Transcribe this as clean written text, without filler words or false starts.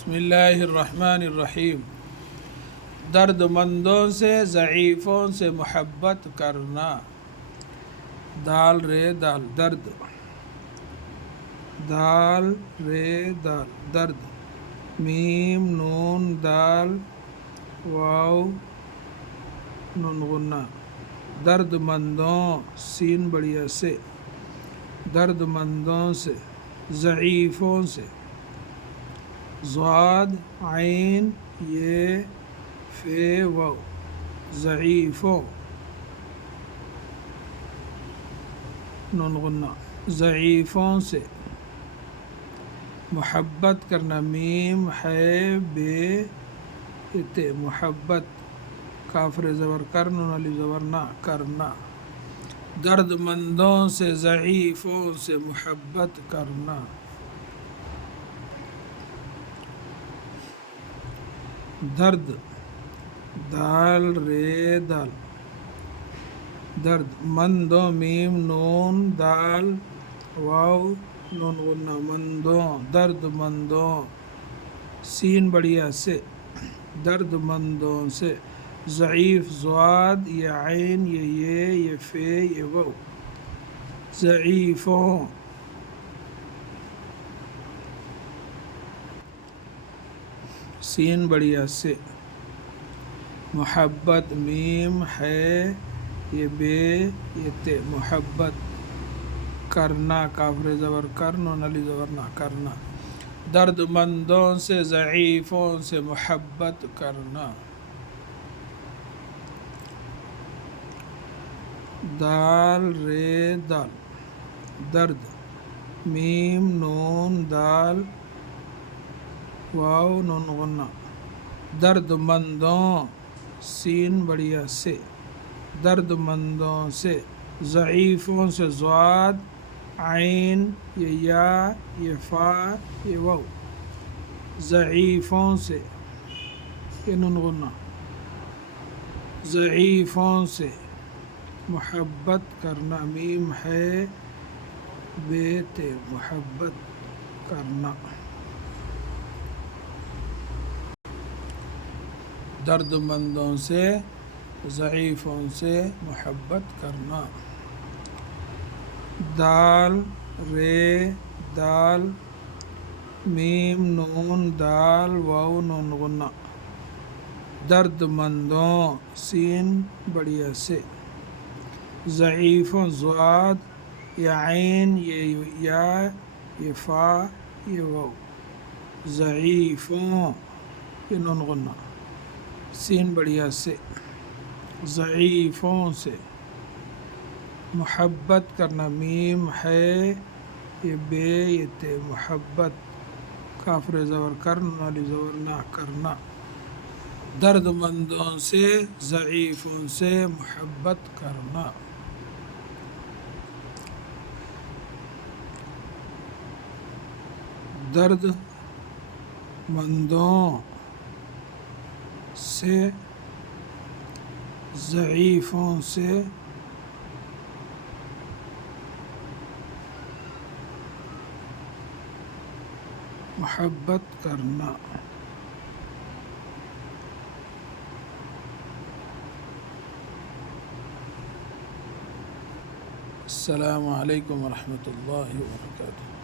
بسم اللہ الرحمن الرحیم۔ درد مندوں سے ضعیفوں سے محبت کرنا۔ دال رے دال درد، دال رے دال درد، میم نون دال واو نون غنہ۔ درد مندوں سین بڑیا سے، درد مندوں سے، ضعیفوں سے، ضاد عین یہ فے واو، ضعیفوں نون غنہ، ضعیفوں سے محبت کرنا، میم ہے بے تے محبت، کافر زبر کر نون علی زبر نہ کرنا۔ درد مندوں سے ضعیفوں سے محبت کرنا۔ درد دال رے دال درد، مندوں میم نون دال واو نون غنہ، مندوں درد مندوں، سین بڑیا سے، درد مندوں سے، ضعیف ضاد یہ عین یہ فے یہ واو، ضعیفوں سین بڑیا سے، محبت میم ہے یہ بے یہ تے محبت، کرنا کافر زبر کر نون علی زبر نہ کرنا۔ درد مندوں سے ضعیفوں سے محبت کرنا۔ دال رے دال درد، میم نون دال واو نون غنہ، درد مندوں سین بڑیا سے، درد مندوں سے، ضعیفوں سے، ضاد عین یہ یا یہ فا یہ واو، ضعیفوں سے یہ نون غنہ، ضعیفوں سے محبت کرنا، میم ہے بے تے محبت کرنا۔ درد مندوں سے ضعیفوں سے محبت کرنا۔ دال رے دال، میم نون دال واو نون غنہ، درد مندوں سین بڑیا سے، ضعیفوں ضاد یہ عین یہ یا یہ فا یہ واو، ضعیفوں یہ نون غنہ، سین بڑیا سے، ضعیفوں سے محبت کرنا، میم ہے یہ بے یہ تے محبت، کافر زبر کر نون علی زبر نہ کرنا۔ درد مندوں سے ضعیفوں سے محبت کرنا۔ درد مندوں سے ضعیفوں سے محبت کرنا۔ السلام علیکم ورحمۃ اللہ وبرکاتہ۔